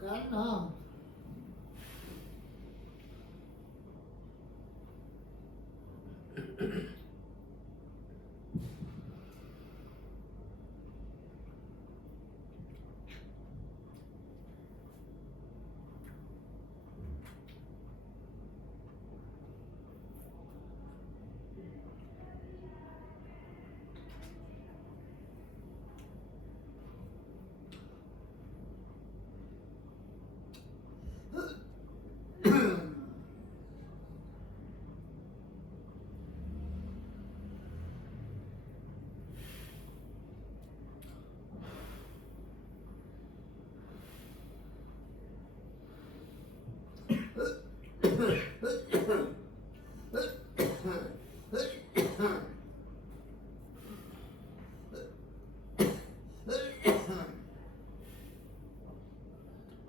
کرنا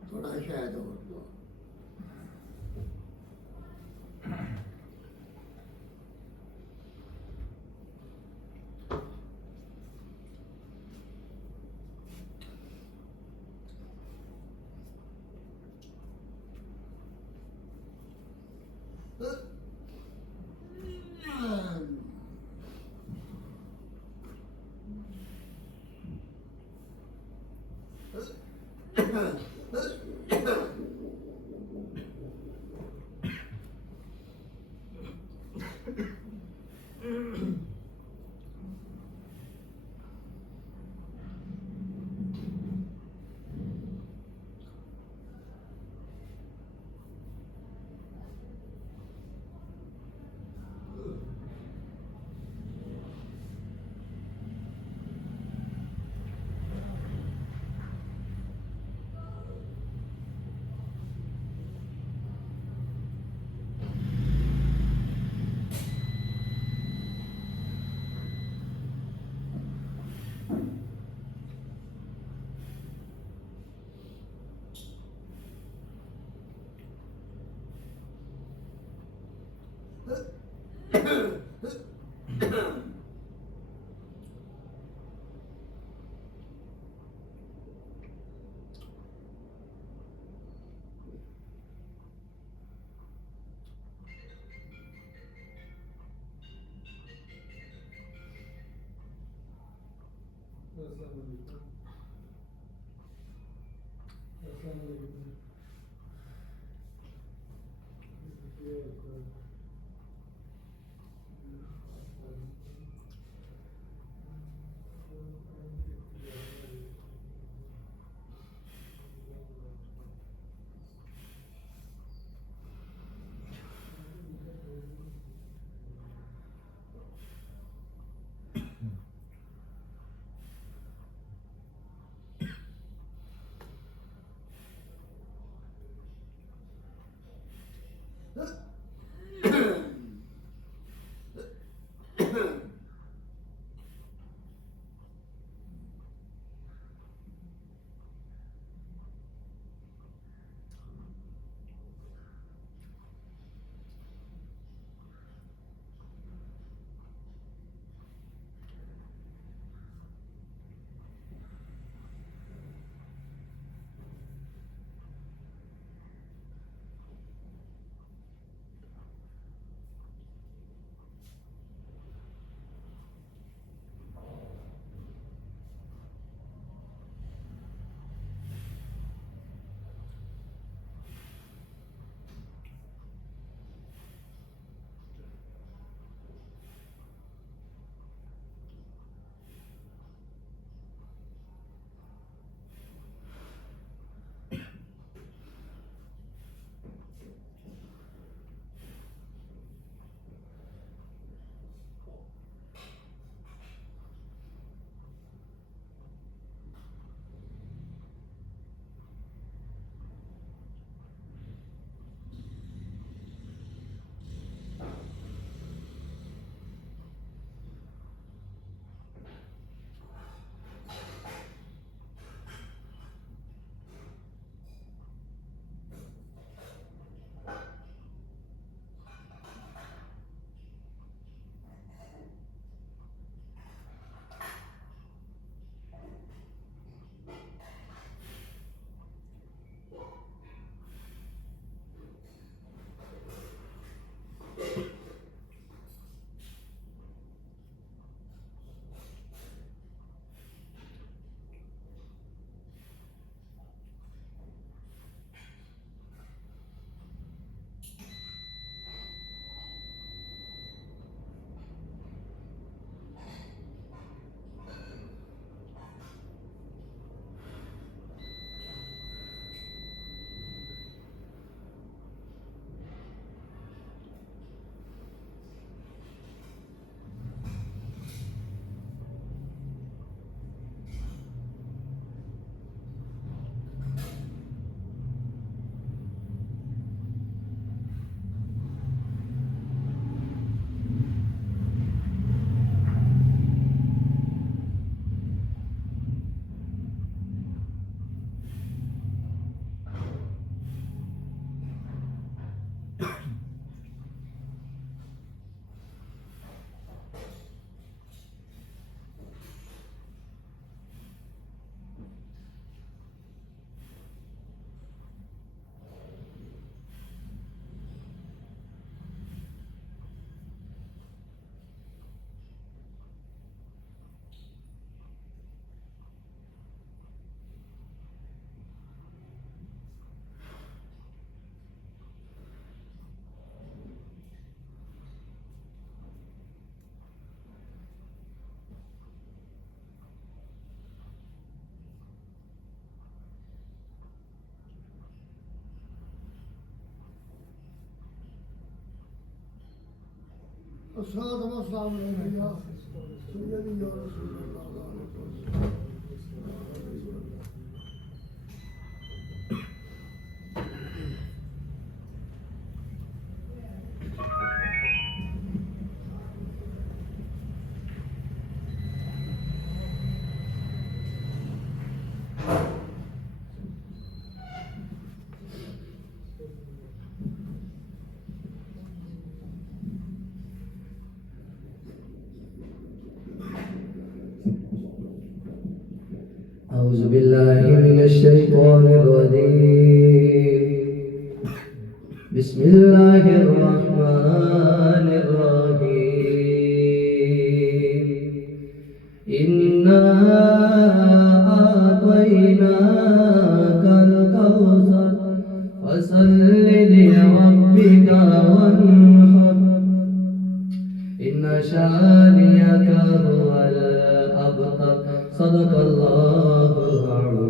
تھوڑا شاید اور دو الصلاة والسلام عليك يا سيدي يا رسول الله عليه وسلم. أعوذ بالله من الشيطان الرجيم بسم الله الرحمن الرحيم إنا أعطيناك الكوثر فصل لربك وانحر إن شانئك هو الأبتر صدق الله العظيم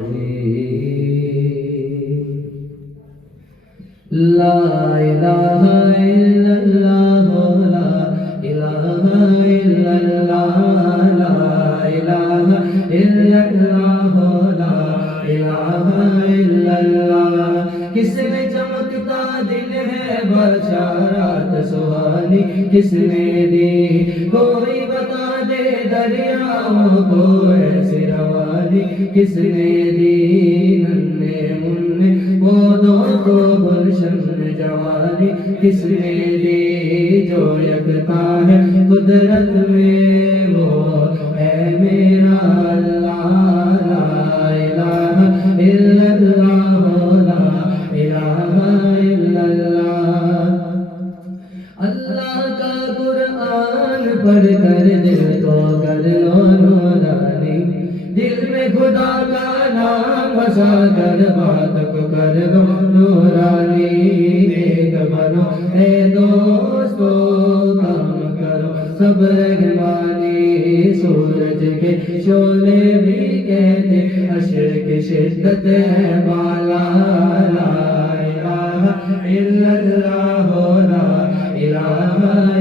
لا إله إلا الله لا إله إلا الله لا إله إلا الله لا إله إلا الله کس میں چمکتا دن ہے بشارات سہانی کس نے دی کوئی بتا دے دریاؤں کو ایسی روانی کس نے دی ننھے منھے پودوں کو گلشن جوانی کس نے دی جو یکتا ہے قدرت میں وہ ہے میرا اللہ لا الہ الا اللہ لا الہ الا اللہ اللہ کا قرآن پڑھ کر دل کو کر لو نورانی دل میں خدا کا نام بسا کر بات کو کر دو نورانی ایک بنو اے دوستو کام کرو سب رحمانی سورج کے شعلے بھی کہتے عشر کی شدت ہے بالا لا الہ الا اللہ لا الہ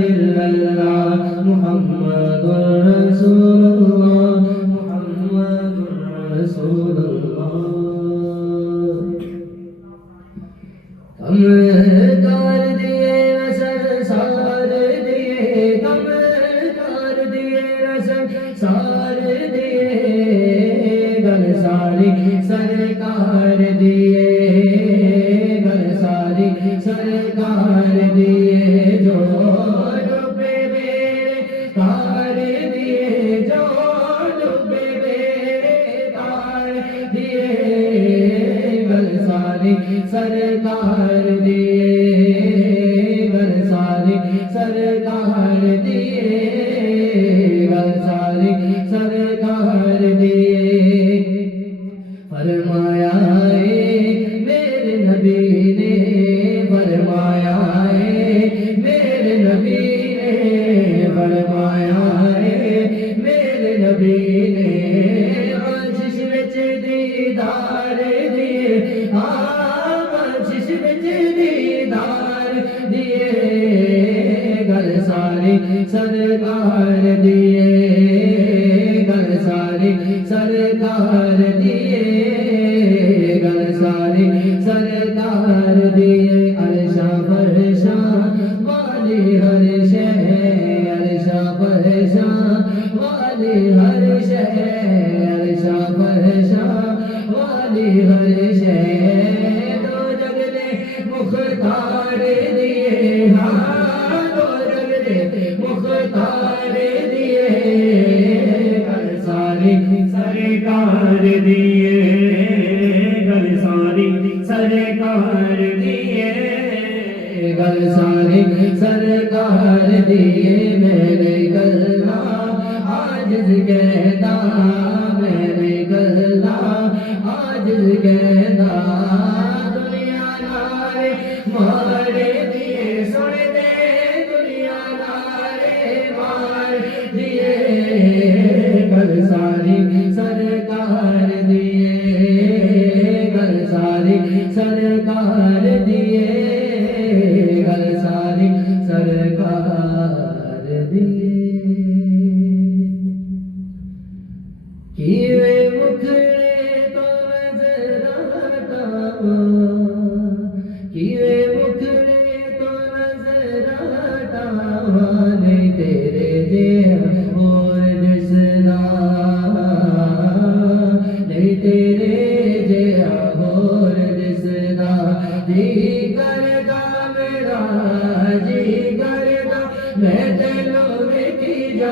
الا اللہ محمد رسول اللہ محمد رسول اللہ کم کر دیے نظر سار دیے کم کر دیے نظر سار دیے گل ساری سرکار دیے گل ساری سرکار دیے جو ڈوبے میرے تار دیے جو ڈوبے میرے تار دیے گل ساری سرکار دیے گل ساری سرکار دیے گل ساری سرکار دیے فرمایا میرے نبی نے فرمایا میرے نبی نے فرمایا میرے نبی نے آشش وچ دیدار دیے آشش وچ دیدار دیے گل ساری سرکار دیے گل ساری سرکار دیے گل ساری سرکار دیے عرشا فرشا والی ہر شے عرشا فرشا والی ہر شے عرشا فرشا والی ہر شے دو جگ دے مختار دیے ہاں دو جگ دے مختار دیے گل ساری سرکار دیے گل ساری سرکار دیے گل ساری سرکار دیے میرے گلا عاجز کہتا میرے گلا عاجز کہتا دنیا نارے مارے دیے سن دے دنیا نارے مار دیے گل ساری سرکار دیے گل ساری سرکار دیے گل ساری سرکار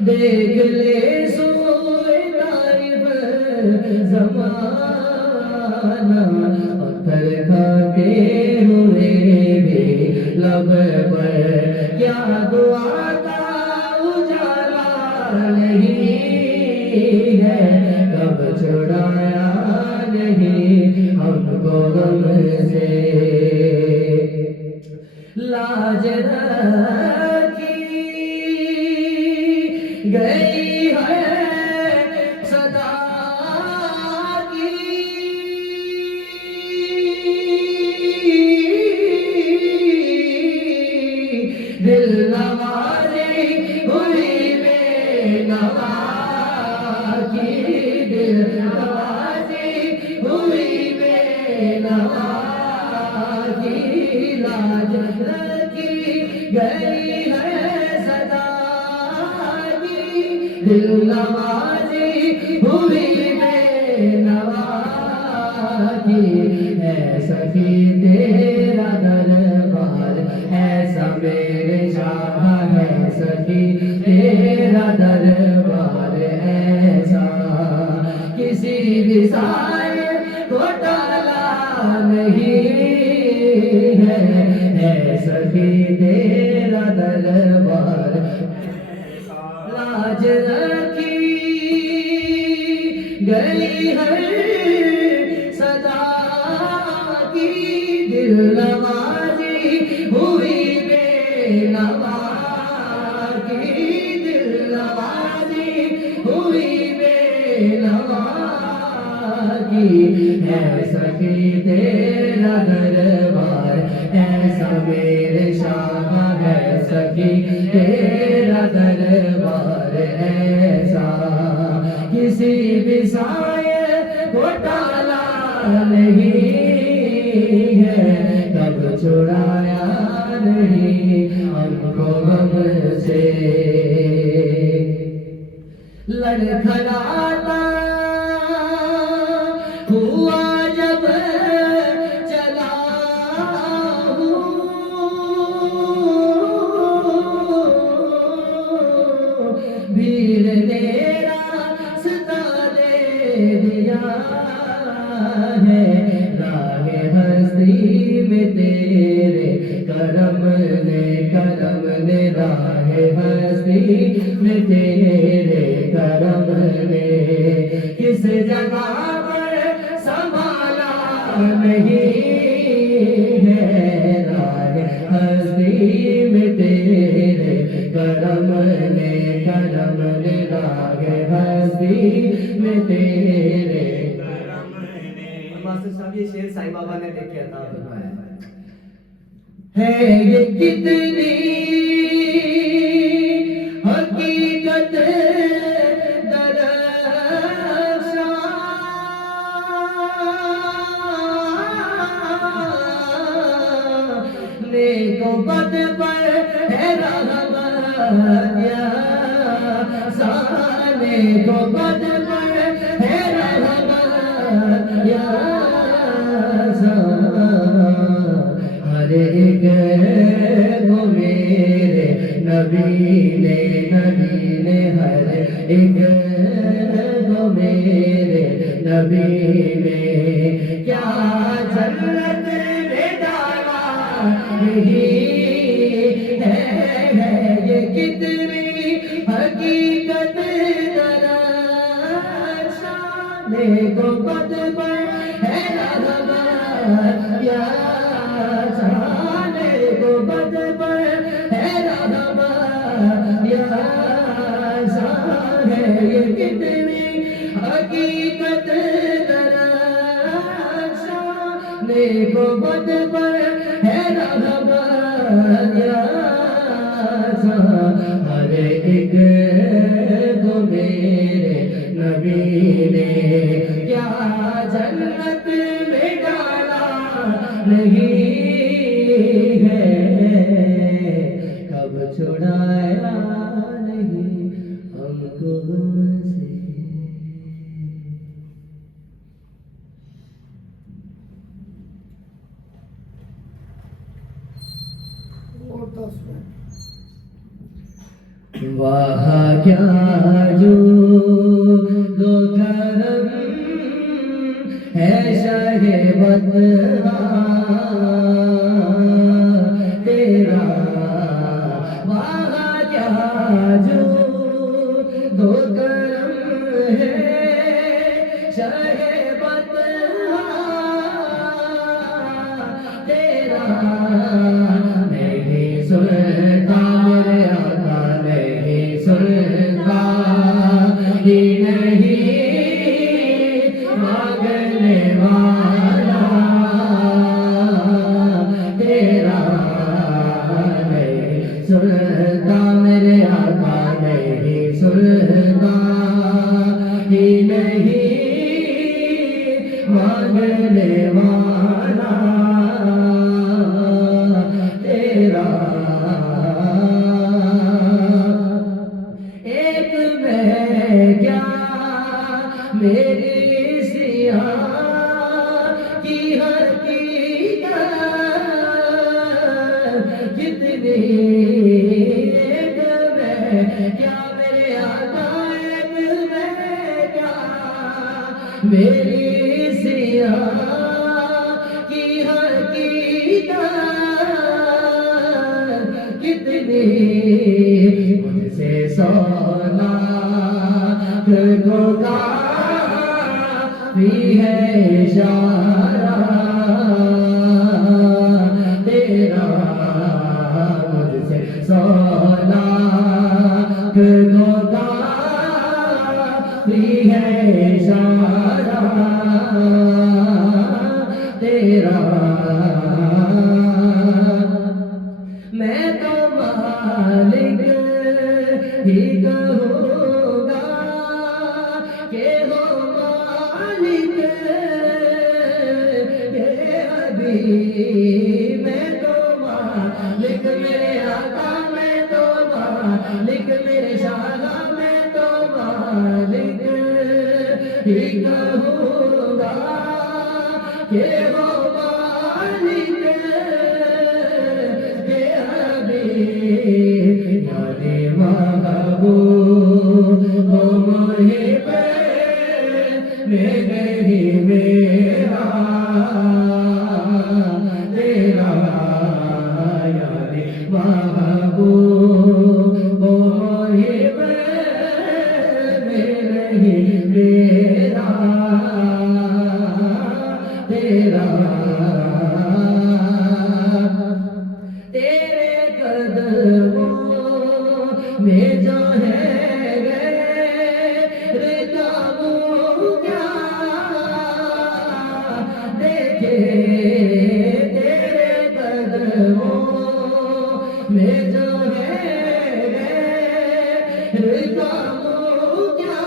دیکھ لے سوئے طائف زمانہ پتھر کھاتے ہوئے بھی لب پر کیا دعا کا اجالا نہیں ہے کب چھڑایا نہیں ہم کو غم سے لاج رکھی گئی ہے صدا کی دل نوازی ہوئی بے نوا کی دل نوازی ہوئی بے نوا کی لاج رکھی گئی ہے صدا کی دل نوازی ہوئی بے نوا کی ہے سخی تیرا دربار ایسا میرے شاہ ہے سخی تیرا دربار ایسا کسی بھی سائے کو ٹالا نہیں ہے سخی تیرا دربار لاج رکھی گئی ہے صدا کی دل نوازی ہوئی بے نوا کی دل نوازی ہوئی بے نوا کی ہے سخی تیرا دربار ایسا میرے شاہ ہے سخی تیرا دربار ایسا کسی بھی سائے کو ٹالا نہیں ہے کب چھڑایا نہیں ہم کو غم سے لڑکھڑاتا ہوا جب چلا بھیڑ نے راستہ دے دیا ہے راہ ہستی میں تیرے کرم نے راہ ہستی میں تیرے کرم نے کس جگہ پر سنبھالا نہیں ہے راہ ہستی میں تیرے کرم نے راہ ہستی میں تیرے ماسٹر صاحب یہ شعر سائی بابا نے لکھ کے عطا فرمایا ہے یہ کتنی حقیقت درخشاں نیک و بد پر ہے رحمت یا نیک و بد پر ہے رحمت یا ہر ایک کو میرے نبی نے ہر ایک کو میرے نبی نے کیا جنت میں ڈالا نہیں ہے یہ کتنی حقیقت درخشاں نیک و بد پر ہے رحمت یا نیک و بد پر ہے رحمت یا ہے یہ کتنی حقیقت درخشاں نیک و بد پر ہے رحمت یا ہر ایک کو میرے نبی نے کیا جنت میں ڈالا نہیں ہے کب چھڑایا نہیں ہم کو غم سے اور 10 منٹ وہاں کیا جو دو کرم ہے شاہ بدہا تیرا، وہاں کیا جو دو کرم ہے شاہ بدہا تیرا، نہیں سنتا میرے آقا نہیں سنتا ہی نہیں مانگنے والا تیرا، نہیں سنتا میرے آقا نہیں سنتا ہی نہیں مانگنے والا تیرا، ایک میں کیا میری سیاہ کی حقیقت کتنی، ایک میں کیا میرے آقا، ایک میں کیا میری سیاہ کی حقیقت کتنی، مجھ سے سونا گوگا بھی ہے اشارہ تیرا، مجھ سے سونا گوگا بھی ہے اشارہ تیرا، میں تو مالک ہی کہوں گا کہ ہو مالک یہ ابھی، میں تو مالک میرے آقا، میں تو مالک میرے شاہ، میں تو مالک ہی کہوں گا کہ ہو مالک یعنی محبوب ہو محب میں نہیں میرا تیرا، یعنی محبوب ہو محب میں نہیں میرا تیرا، تیرے قدموں میں جو ہے غیر کاموں کیا دیکھے، تیرے قدموں میں جو ہے غیر کاموں کیا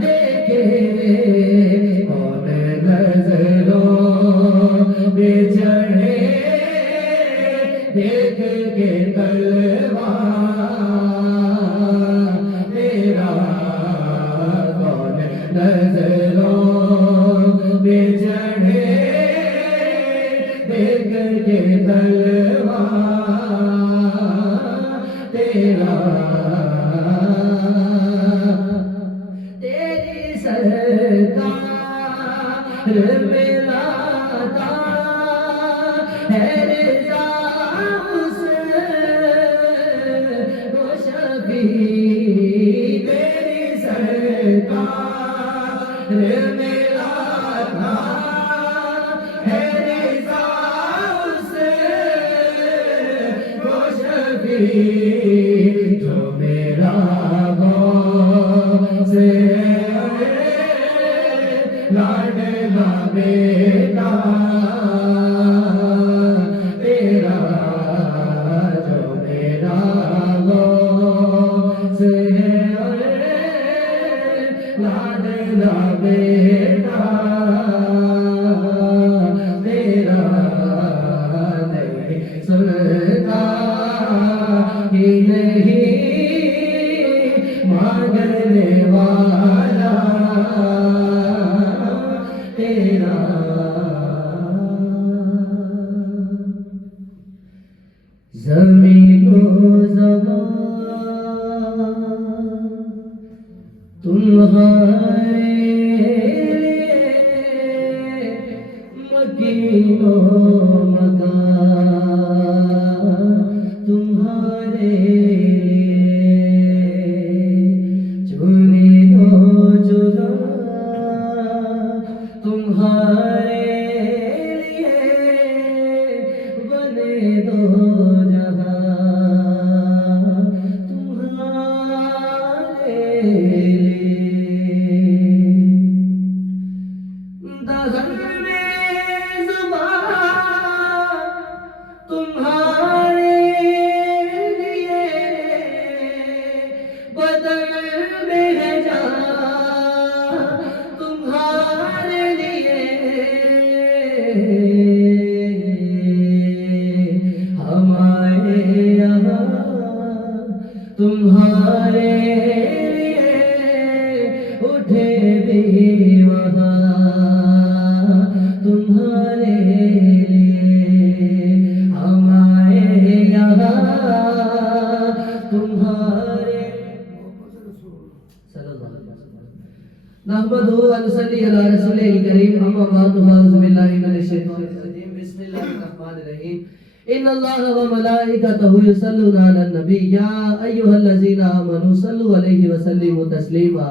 دیکھے، کون نظروں میں چڑھے دیکھ کے تلوار تیرا، کون نظروں میں چڑھے دیکھ کے تلوار تیرا، تیری سرکار میں لاتا ہے رضا تیری سرکار میں لاتا ہے رضا کو شفیع، جو میرا غوث ہے لاڈلا بیٹا تیرا، جو میرا غوث ہے لاڈلا بیٹا تیرا، نہیں سنتا ہی نہیں مانگنے والا تیرا، زمین ہو زبان تمہارے مکین و مکان تمہارے چنی دو جدا تمہارے بنے دو جہاں تمہارے دہر میں زبان تمہارے لیے بدن میں ہے جان تمہارے لیے ہمارے یہاں تمہارے لیے اٹھے بھی وہاں تمہارے لیے ہمارے یہاں تمہارے صلی اللہ علیہ وسلم نحمدہ و نصلی علی رسولہ الکریم اما بعد اعوذ باللہ من الشیطان الرجیم بسم اللہ الرحمن الرحیم ان اللہ و ملائکتہ یصلون علی النبی یا ایھا الذین آمنوا صلوا علیہ وسلموا تسلیما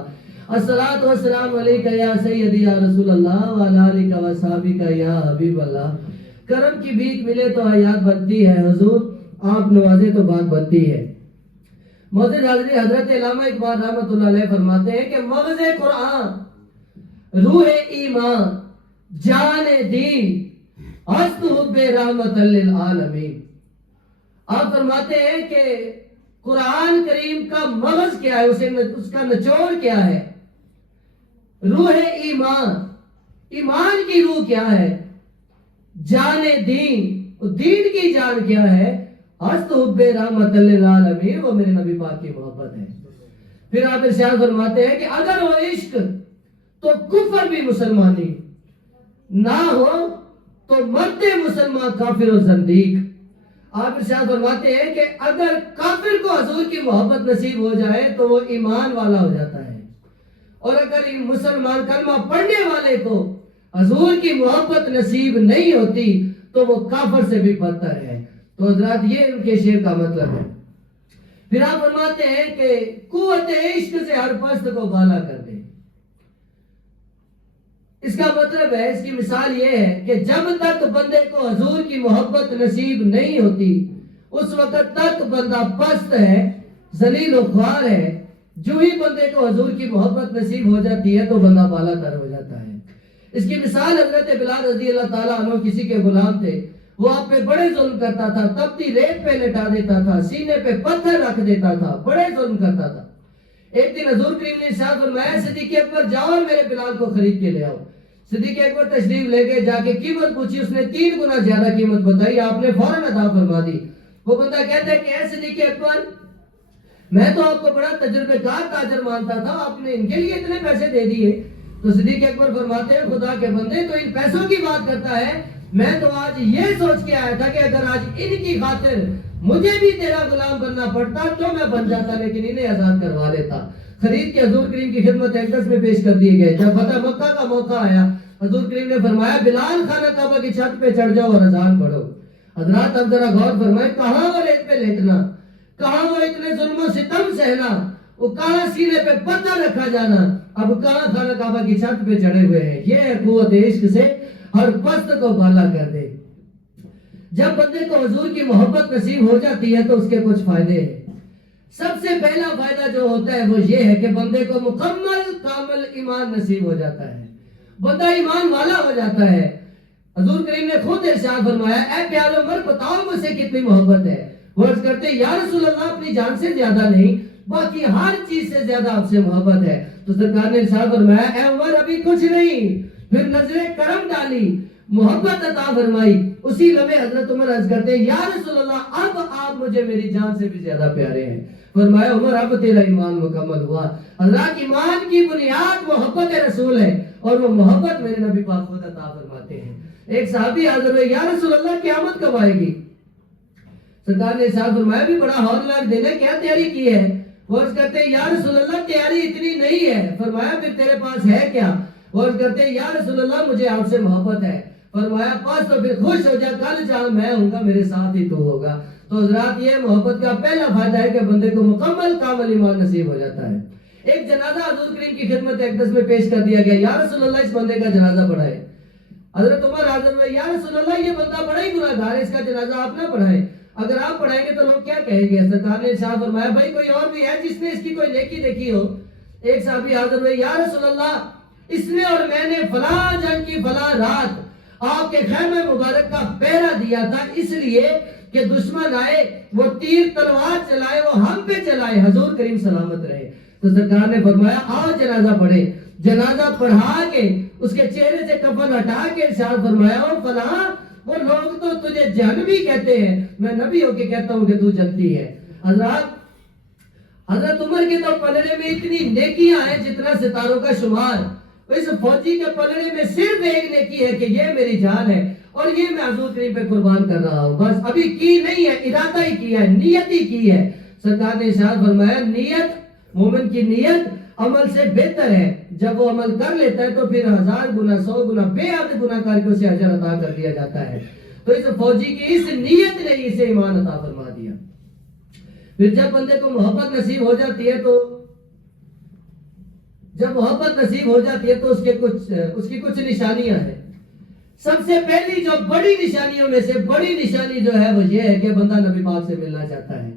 الصلاۃ والسلام علیک یا سیدی یا رسول اللہ وعلی آلک و صحابک یا حبیب اللہ. کرم کی بھیک ملے تو حیات بنتی ہے حضور، آپ نوازے تو بات بنتی ہے. معزز حاضرین، حضرت علامہ اقبال رحمۃ اللہ علیہ فرماتے ہیں کہ مغز قرآن، روح ایمان، جان دین، ہست حب رحمت للعالمین. آپ فرماتے ہیں کہ قرآن کریم کا مغز کیا ہے، اس کا نچوڑ کیا ہے؟ روح ایمان، ایمان کی روح کیا ہے؟ جان دین، دین کی جان کیا ہے؟ ہست حب رحمت للعالمین، وہ میرے نبی پاک کی محبت ہے. پھر آپ ارشاد فرماتے ہیں کہ اگر وہ عشق تو کفر بھی مسلمانی، نہ ہو تو مرتے مسلمان کافر و زندیق. آپ ارشاد فرماتے ہیں کہ اگر کافر کو حضور کی محبت نصیب ہو جائے تو وہ ایمان والا ہو جاتا ہے، اور اگر مسلمان کلمہ پڑھنے والے کو حضور کی محبت نصیب نہیں ہوتی تو وہ کافر سے بھی بدتر ہے. تو حضرات یہ ان کے شعر کا مطلب ہے. پھر آپ فرماتے ہیں کہ قوت عشق سے ہر پست کو بالا کر دے. اس کا مطلب ہے، اس کی مثال یہ ہے کہ جب تک بندے کو حضور کی محبت نصیب نہیں ہوتی اس وقت تک بندہ پست ہے، ذلیل و خوار ہے. جو ہی بندے کو حضور کی محبت نصیب ہو جاتی ہے تو بندہ بالا تر ہو جاتا ہے. اس کی مثال حضرت بلال رضی اللہ تعالیٰ عنہ کسی کے غلام تھے، وہ آپ پہ بڑے ظلم کرتا تھا، تپتی ریت پہ لٹا دیتا تھا، سینے پہ پتھر رکھ دیتا تھا، بڑے ظلم کرتا تھا. ایک دن حضور کریم نے ارشاد فرمایا صدیق اکبر جاؤ اور میرے بلال کو خرید کے لے آؤ. صدیق اکبر تشریف لے گئے، جا کے قیمت پوچھی، اس نے 3 گنا زیادہ قیمت بتائی. آپ نے فوراً عطا فرما دی. وہ بندہ کہتا ہے کہ اے صدیق اکبر، میں تو آپ کو بڑا تجربے کار تاجر مانتا تھا، آپ نے ان کے لیے اتنے پیسے دے دیے. تو صدیق اکبر فرماتے ہیں خدا کے بندے تو ان پیسوں کی بات کرتا ہے، میں تو آج یہ سوچ کے آیا تھا کہ اگر آج ان کی خاطر مجھے بھی تیرا غلام بننا پڑتا تو میں بن جاتا، لیکن انہیں آزاد کروا لیتا. خرید کے حضور کریم کی خدمت اقدس میں پیش کر دیے گئے. جب فتح مکہ کا موقع آیا حضور کریم نے فرمایا بلال خانہ کعبہ کی چھت پہ چڑھ جاؤ اور اذان پڑھو. حضرات اب ذرا غور فرمائے، کہاں وہ ریت پہ لیٹنا، کہاں وہ اتنے ظلم و ستم سہنا، وہ کہاں سینے پہ پتھر رکھا جانا، اب کہاں خانہ کعبہ کی چھت پہ چڑھے ہوئے ہیں. یہ ہے قوت عشق سے ہر پست کو بالا کر دے. جب بندے کو حضور کی محبت نصیب ہو جاتی ہے تو اس کے کچھ فائدے ہیں. سب سے پہلا فائدہ جو ہوتا ہے وہ یہ ہے کہ بندے کو مکمل کامل ایمان نصیب ہو جاتا ہے، بندہ ایمان والا ہو جاتا ہے. حضور کریم نے خود ارشاد فرمایا اے پیارے عمر بتاؤ مجھ سے کتنی محبت ہے. وہ عرض کرتے ہیں یا رسول اللہ اپنی جان سے زیادہ نہیں، باقی ہر چیز سے زیادہ آپ سے محبت ہے. تو سرکار نے ارشاد فرمایا اے عمر ابھی کچھ نہیں. پھر نظر کرم ڈالی، محبت عطا فرمائی. اسی لمحے حضرت عمر عرض کرتے ہیں یا رسول اللہ اب آپ مجھے میری جان سے بھی زیادہ پیارے ہیں. فرمایا عمر اب تیرا ایمان مکمل ہوا. حضرات ایمان کی بنیاد محبت رسول ہے، اور وہ محبت میرے نبی پاک خود عطا فرماتے ہیں. ایک صحابی حاضر ہوئے یا رسول اللہ قیامت کب آئے گی؟ سرکار نے ارشاد فرمایا بھی بڑا ہولناک دن ہے، کیا تیاری کی ہے؟ وہ عرض کرتے ہیں یا رسول اللہ تیاری اتنی نہیں ہے۔ فرمایا پھر تیرے پاس ہے کیا؟ وہ عرض کرتے ہیں یا رسول اللہ مجھے آپ سے محبت ہے۔ فرمایا پاس تو پھر خوش ہو جا، کل جہاں میں ہوں گا میرے ساتھ ہی تو ہوگا۔ تو حضرات یہ محبت کا پہلا فائدہ ہے کہ بندے کو مکمل کامل ایمان نصیب ہو جاتا ہے۔ ایک جنازہ حضور کریم کی خدمت اقدس میں پیش کر دیا گیا، یا رسول اللہ اس بندے کا جنازہ پڑھائے۔ حضرت عمر حاضر ہوئے، یا رسول اللہ یہ بندہ بڑا ہی گناہگار ہے، اس کا جنازہ آپ نہ پڑھائیں، اگر آپ پڑھائیں گے تو لوگ کیا کہیں گے؟ سرکار نے ارشاد فرمایا بھائی کوئی اور بھی ہے جس نے اس کی کوئی نیکی دیکھی ہو؟ ایک صحابی حاضر ہوئے، یا رسول اللہ اس نے اور میں نے فلاں جنگ کی فلاں رات آپ کے خیمہ مبارک کا پہرا دیا تھا، اس لیے کہ دشمن آئے وہ تیر تلوار چلائے وہ ہم پہ چلائے، حضور کریم سلامت رہے۔ تو سرکار نے فرمایا آؤ جنازہ پڑھے۔ جنازہ پڑھا کے اس کے چہرے سے کفن ہٹا کے ارشاد فرمایا او فلاں وہ لوگ تو تجھے جہنمی کہتے ہیں، میں نبی ہو کے کہتا ہوں کہ تو جنتی ہے۔ حضرت عمر کے تو پلڑے میں اتنی نیکیاں ہیں جتنا ستاروں کا شمار، اس فوجی کے پلڑے میں صرف ایک نیکی ہے کہ یہ میری جان ہے اور یہ میں حضور کریم پہ قربان کر رہا ہوں، بس ابھی کی نہیں ہے، ارادہ ہی کیا ہے، نیت ہی کی ہے۔ سرکار نے ارشاد فرمایا نیت، مومن کی نیت عمل سے بہتر ہے، جب وہ عمل کر لیتا ہے تو پھر 1000 گنا 100 گنا بے عدد گناہ کر کے اسے اجر عطا کر دیا جاتا ہے۔ تو اس فوجی کی اس نیت نے اسے ایمان عطا فرما دیا۔ پھر جب بندے کو محبت نصیب ہو جاتی ہے تو اس کی کچھ نشانیاں ہیں۔ سب سے پہلی جو بڑی نشانیوں میں سے بڑی نشانی جو ہے وہ یہ ہے کہ بندہ نبی پاک سے ملنا چاہتا ہے،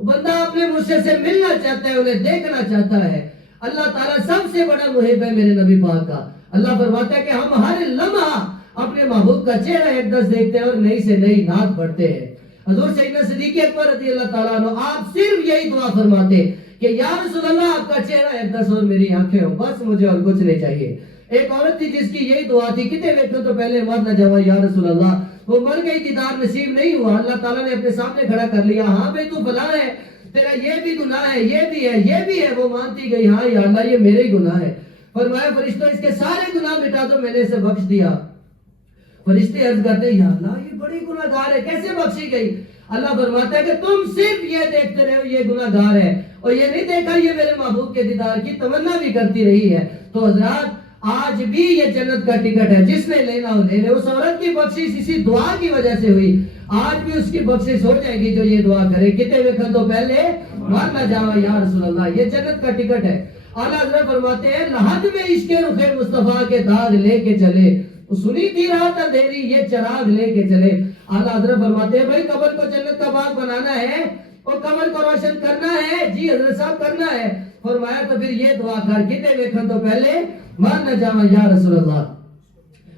بندہ اپنے مرشد سے ملنا چاہتا ہے، انہیں دیکھنا چاہتا ہے۔ اللہ تعالیٰ سب سے بڑا محب ہے میرے نبی پاک کا۔ اللہ فرماتا ہے کہ ہم ہر لمحہ اپنے محبوب کا چہرہ اقدس دیکھتے ہیں اور نئی سے نئی نعت پڑھتے ہیں۔ حضور سیدنا صدیق اکبر رضی اللہ تعالیٰ عنہ آپ صرف یہی دعا فرماتے کہ یا رسول اللہ آپ کا چہرہ اقدس اور میری آنکھیں ہوں، بس مجھے اور کچھ نہیں چاہیے۔ ایک عورت تھی جس کی یہی دعا تھی کتے ویکھو تو پہلے مر نہ جاواں یا رسول اللہ، وہ مر گئی، دیدار نصیب نہیں ہوا، اللہ تعالیٰ نے اپنے سامنے کھڑا کر لیا، ہاں بھئی تو فلاں ہے، تیرا یہ بھی گناہ ہے، یہ بھی ہے، یہ بھی ہے، وہ مانتی گئی ہاں یا اللہ یہ میرے گناہ ہے۔ فرمایا فرشتوں اس کے سارے گناہ مٹا دو، میں نے اسے بخش دیا۔ فرشتے عرض کرتے یا اللہ یہ بڑی گناہ گار ہے، کیسے بخشی گئی؟ اللہ فرماتا ہے کہ تم صرف یہ دیکھتے رہے ہو یہ گناہ گار ہے، اور یہ نہیں دیکھا یہ میرے محبوب کے دیدار کی تمنا بھی کرتی رہی ہے۔ تو حضرات آج بھی یہ جنت کا ٹکٹ ہے، جس نے لینا ہو لے لے۔ اس عورت کی بخشش اسی دعا کی وجہ سے ہوئی، آج بھی اس کی بخشش ہو جائے گی جو یہ دعا کرے کتے ویکھن تو پہلے مر نہ جاواں یا رسول اللہ، یہ جنت کا ٹکٹ ہے۔ اعلیٰ حضرت فرماتے ہیں لحد میں عشق رخ مصطفیٰ کے داغ لے کے چلے، سنی تھی رات اندھیری یہ چراغ لے کے چلے۔ اعلیٰ حضرت فرماتے ہیں بھائی قبر کو جنت کا باغ بنانا ہے اور قبر کو روشن کرنا ہے، جی حضرت صاحب کرنا ہے۔ فرمایا تو پھر یہ دعا کر کتے ویکھن تو پہلے مر نہ جاواں یا رسول اللہ۔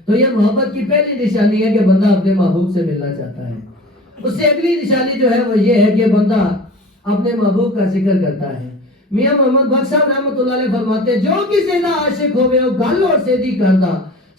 تو یہ محبت کی پہلی نشانی ہے کہ بندہ اپنے محبوب سے ملنا چاہتا ہے۔ اس سے اگلی نشانی جو ہے وہ یہ ہے کہ بندہ اپنے محبوب کا ذکر کرتا ہے۔ میاں محمد بخش صاحب رحمۃ اللہ علیہ فرماتے ہیں جو کسی دا عاشق ہوئے وہ گل اور سیدھی کردا،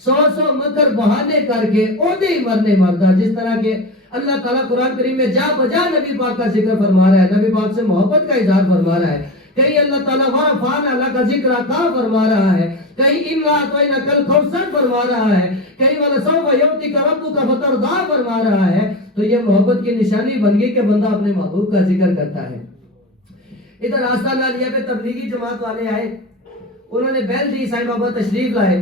100 مکر بہانے کر کے اودے ہی مرنے مردا۔ جس طرح کہ اللہ تعالیٰ قرآن کریم میں جا بجا نبی پاک کا ذکر فرما رہا ہے، نبی پاک سے محبت کا اظہار فرما رہا ہے، کہیں اللہ تعالیٰ ورفعنا اللہ کا ذکر عطا فرما رہا ہے، کہیں اِنَّا أَعْطَيْنَاكَ الْكَوْثَرَ فرما رہا ہے، کہیں وَلَسَوْفَ يُعْطِيكَ رَبُّكَ فَتَرْضَىٰ فرما رہا ہے۔ تو یہ محبت کی نشانی بن گئی کہ بندہ اپنے محبوب کا ذکر کرتا ہے۔ ادھر آستانہ عالیہ پہ تبلیغی جماعت والے آئے، انہوں نے بیل دی، سائیں بابا تشریف لائے،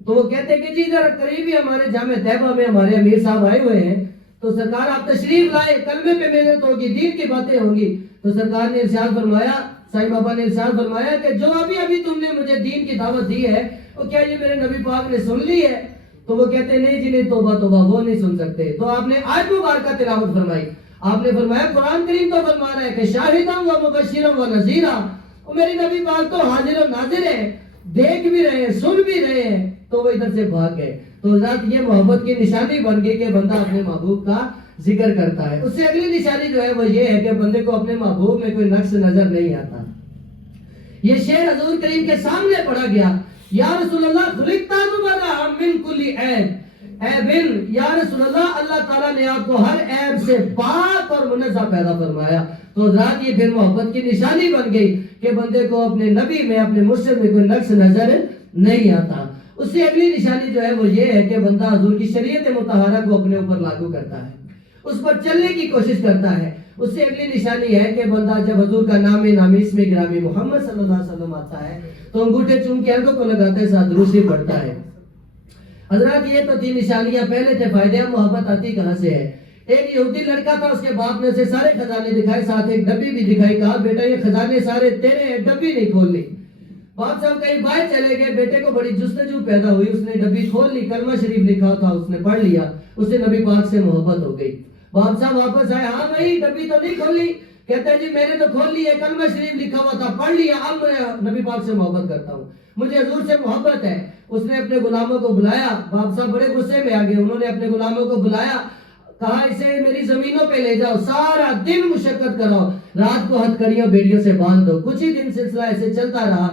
تو وہ کہتے ہیں کہ جی ذرا قریب ہی ہمارے جامع طیبہ میں ہمارے امیر صاحب آئے ہوئے ہیں، تو سرکار آپ تشریف لائے، کلمے پہ محنت ہوگی، دین کی باتیں ہوں گی۔ تو سرکار نے ارشاد فرمایا، سائیں بابا نے ارشاد فرمایا کہ جو ابھی تم نے مجھے دین کی دعوت دی ہے وہ کیا یہ میرے نبی پاک نے سن لی ہے؟ تو وہ کہتے ہیں نہیں جی نہیں، توبہ توبہ، وہ نہیں سن سکتے۔ تو آپ نے آیت مبارکہ تلاوت فرمائی، آپ نے فرمایا قرآن کریم تو فرما رہا ہے کہ شاہداً و مبشرا و نذیرا، وہ میری نبی پاک تو حاضر و ناظر ہے، دیکھ بھی رہے ہیں، سن بھی رہے ہیں۔ تو وہ ادھر سے بھاگ گئے۔ تو حضرات یہ محبت کی نشانی بن گئی کہ بندہ اپنے محبوب کا ذکر کرتا ہے۔ اس سے اگلی نشانی جو ہے وہ یہ ہے کہ بندے کو اپنے محبوب میں کوئی نقص نظر نہیں آتا۔ یہ شعر حضور کریم کے سامنے پڑھا گیا، یا رسول اللہ خلقتا مبرأ من کل عیب، یا رسول اللہ اللہ تعالیٰ نے آپ کو ہر عیب سے پاک اور منزہ پیدا فرمایا۔ تو حضرات یہ پھر محبت کی نشانی بن گئی کہ بندے کو اپنے نبی میں اپنے مرشد میں کوئی نقص نظر نہیں آتا۔ اس سے اگلی نشانی جو ہے وہ یہ ہے کہ بندہ حضور کی شریعت مطہرہ کو اپنے اوپر لاگو کرتا ہے۔ اس پر چلنے کی کوشش کرتا ہے. اس سے اگلی نشانی ہے کہ بندہ جب حضور کا نام نامی اسم گرامی محمد صلی اللہ علیہ وسلم آتا ہے تو انگوٹھے چوم کے آنکھوں کو لگاتے ساتھ درود پڑھتا ہے. حضرات یہ تو تین نشانیاں پہلے تھے. فائدہ محبت آتی کہاں سے ہے؟ ایک یہودی لڑکا تھا, اس کے باپ نے اسے سارے خزانے دکھائے, ساتھ ایک ڈبی بھی دکھائی, کہا بیٹا یہ خزانے سارے تیرے ہیں, ڈبی نہیں کھولنی. باپ صاحب کہیں باہر چلے گئے, بیٹے کو بڑی جستجو پیدا ہوئی, اس نے ڈبی کھول لی, کلمہ شریف لکھا تھا اس نے پڑھ لیا, اسے نبی پاک سے محبت ہو گئی. باپ صاحب واپس آئے, ہاں بھائی ڈبی تو نہیں کھولی. کہتا ہے جی میں نے تو کھول لی ہے, کلمہ شریف لکھا ہوا تھا, پڑھ لیا, اب میں نبی پاک سے محبت کرتا ہوں, مجھے حضور سے محبت ہے. اس نے اپنے غلاموں کو بلایا, باپ صاحب بڑے غصے میں آ گئے, انہوں نے اپنے غلاموں کو بلایا, کہا اسے میری زمینوں پہ لے جاؤ, سارا دن مشقت کراؤ, رات کو ہتھکڑیوں بیڑیوں سے باندھ دو. کچھ ہی دن سلسلہ ایسے چلتا رہا.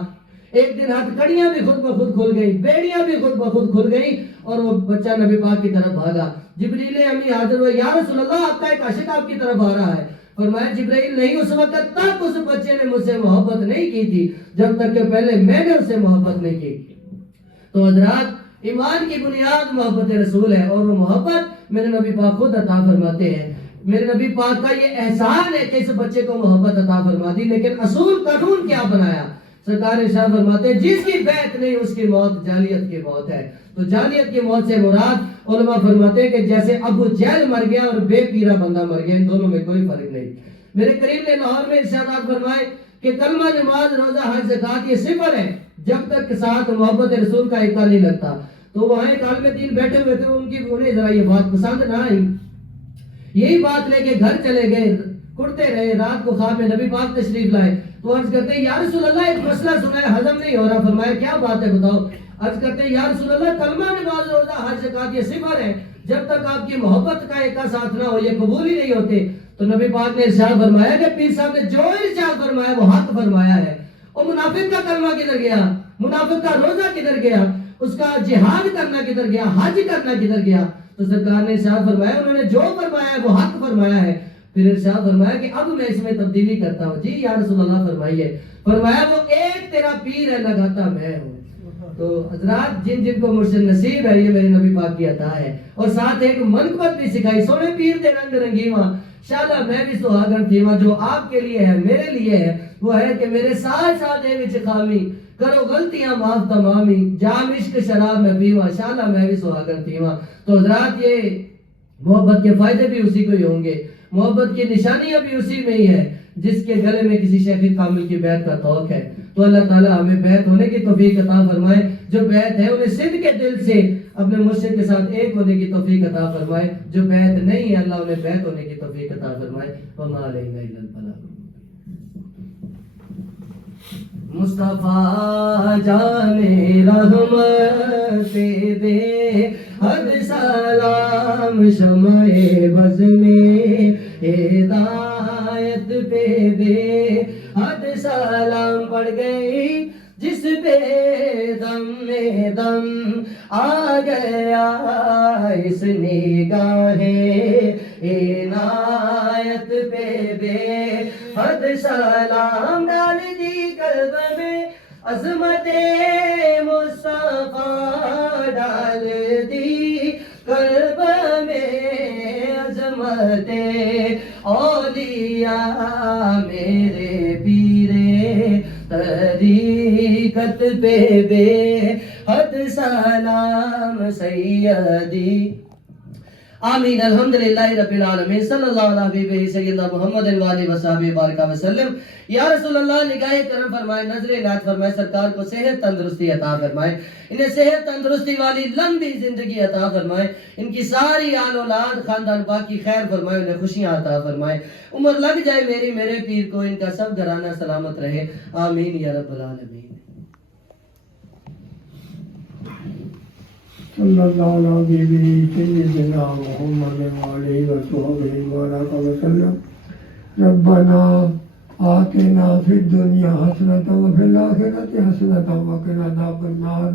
ایک دن ہتھکڑیاں بھی خود بخود کھل گئی, بیڑیاں بھی خود بخود کھل گئی, اور وہ بچہ نبی پاک کی طرف بھاگا. جبریل امی حاضر ہوئے, یا رسول اللہ آپ کا ایک عاشق آپ کی طرف آ رہا ہے. فرمایا جبرائیل نہیں, اس وقت تک اس بچے نے مجھ سے محبت نہیں کی تھی جب تک کہ پہلے میں نے اس سے محبت نہیں کی. تو حضرات ایمان کی بنیاد محبت رسول ہے, اور وہ محبت میرے نبی پاک خود عطا فرماتے ہیں. میرے نبی پاک کا یہ احسان ہے کہ اس بچے کو محبت عطا فرما دی. لیکن اصول قانون کیا بنایا؟ سرکار ارشاد فرماتے ہیں جس کی بیعت نہیں اس کی موت جاہلیت کی موت ہے. تو جاہلیت کی موت سے مراد علماء فرماتے ہیں کہ جیسے ابو جہل مر گیا اور بے پیرا بندہ مر گیا, ان دونوں میں کوئی فرق نہیں. میرے کریم نے لاہور میں ارشادات فرمائے کہ کلمہ, نماز, روزہ, حج, زکات یہ صفر ہے جب تک ساتھ محبت رسول کا ایکا نہیں لگتا. تو وہاں ایک عالم دین بیٹھے ہوئے تھے, انہیں ذرا یہ بات پسند نہ آئی. یہی بات لے کے گھر چلے گئے, کڑتے رہے, رات کو خواب میں نبی پاک تشریف لائے. تو عرض کرتے ہیں یا رسول اللہ ایک مسئلہ سنا ہے, ہضم نہیں ہو رہا. فرمایا کیا بات ہے بتاؤ. عرض کرتے ہیں یا رسول اللہ کلمہ, نماز, روزہ, حج, زکات یہ صفر ہے جب تک آپ کی محبت کا ایک ساتھ نہ ہو یہ قبول ہی نہیں ہوتے. تو نبی پاک نے ارشاد فرمایا کہ پیر صاحب نے جو ارشاد فرمایا وہ حق فرمایا ہے. اور منافق کا کلمہ کدھر گیا, منافق کا روزہ کدھر گیا, اس کا جہاد کرنا کدھر گیا, حج کرنا کدھر گیا. تو سرکار نے ارشاد فرمایا انہوں نے جو فرمایا ہے وہ حق فرمایا ہے. پھر ارشاد فرمایا کہ اب میں اس میں تبدیلی کرتا ہوں. جی یا رسول اللہ فرمائیے. فرمایا وہ ایک تیرا پیر ہے, لگاتا میں ہوں. تو حضرات جن جن کو مرشد نصیب ہے یہ میرے نبی پاک کی عطا ہے. اور ساتھ ایک منقبت بھی سکھائی, سونے پیر دے رنگ رنگیواں, شالا میں بھی سہاگن تھیواں. جو آپ کے لیے ہے میرے لیے ہے وہ ہے کہ میرے ساتھ ساتھ ہے وچ خامی, کرو غلطیاں معاف تمامی, جام عشق شراب میں پیواں, شالا میں بھی سہاگن تھیواں. تو حضرات یہ محبت کے فائدے بھی اسی کو ہی ہوں گے, محبت کی نشانیاں بھی اسی میں ہی ہے. جس کے گلے میں کسی شیخ کامل کی بیعت کا توق ہے تو اللہ تعالیٰ ہمیں بیعت ہونے کی توفیق عطا فرمائے. جو بیعت ہے انہیں صدق کے دل سے اپنے مرشد کے ساتھ ایک ہونے کی توفیق عطا فرمائے. جو بیعت نہیں ہے اللہ انہیں بیعت ہونے کی توفیق عطا فرمائے. وما علینا الا البلاغ. مصطفیٰ جانے رحمت دے حد سلام, شمع بز میں ہدایت پہ دے حد سلام. پڑ گئی جس پہ دم میں دم آ گیا اس نگاہ عنایت پہ دے حد سلام. ڈال دی قلب میں عظمت مصطفیٰ, ڈال دی قلب میں عظمت اولیاء, میرے پیرے طریقت پہ بے حد سلام سیدی. آمین. الحمدللہ رب العالمین. صلی اللہ علیہ سیدنا محمد وآلہ وصحبہ بارک وسلم. یا رسول اللہ نگاہ کرم فرمائے, نظر عنایت فرمائے, سرکار کو صحت تندرستی عطا فرمائے, انہیں صحت تندرستی والی لمبی زندگی عطا فرمائے, ان کی ساری آل اولاد خاندان پاک کی خیر فرمائے, انہیں خوشیاں عطا فرمائے, عمر لگ جائے میری میرے پیر کو, ان کا سب گھرانہ سلامت رہے. آمین یا رب العالمین. صلی اللہ علیہ سیدنا محمد وعلیہ وسلم وسلم. ربنا آتنا فی الدنیا حسنۃ وفی الآخرۃ حسنۃ وقنا عذاب النار.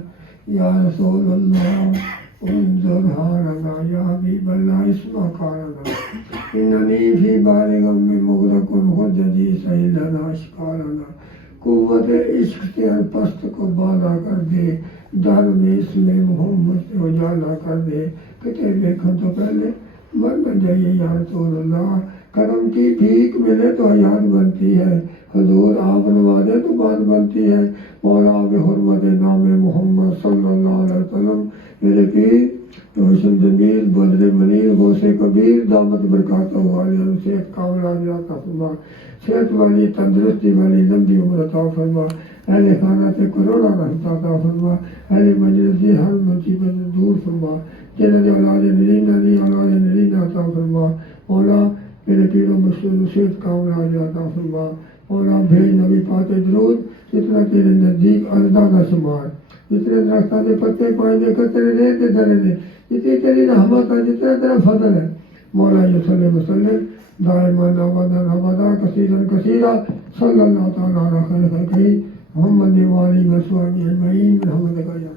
یا رسول اللہ انظر حالنا, یا حبیب اللہ اسمع قالنا, اننی فی بار غم مغرق حجتی سہل لنا اشکالنا. قوت عشق سے پست کو بالا کر دے, در میں اس میں محمد سے اجالا کر دے. کتے دیکھن تو پہلے بن جائیے یا رسول اللہ. کرم کی بھیک ملے تو حیات بنتی ہے، حضور آپ نوازے تو بات بنتی ہے. مولا بحرمت نام محمد صلی اللہ علیہ وسلم میرے پیر روشن ضمیر بدر منیر غوث کبیر دامت برکاتہ والی صحت کاملہ عطا فرما، صحت والی تندرستی والی لمبی عمر عطا فرما. اہل خانہ سے کروڑا رحمت عطا فرما، اہل مجلس سے ہر مصیبت دور فرما. جنت اولاد نرینہ نہیں اولاد نرینہ عطا فرما. مولا میرے پیر و مشہور صحت کاملہ عطا فرما. مولا بھیج نبی پاک درود جتنا تیرے نزدیک ارزاں نہ شمار، جتنے درختوں کے پتے پائیں دے کر تیرے ریت کے درے نے، جتنی تیری رحمت ہے جتنا تیرا فضل ہے. مولا صلی وسلم دائماً ابدا کثیرا کثیرا صلی اللہ تعالیٰ علیہ خیر محمد والی وصحبہ اجمعین برحمتک یا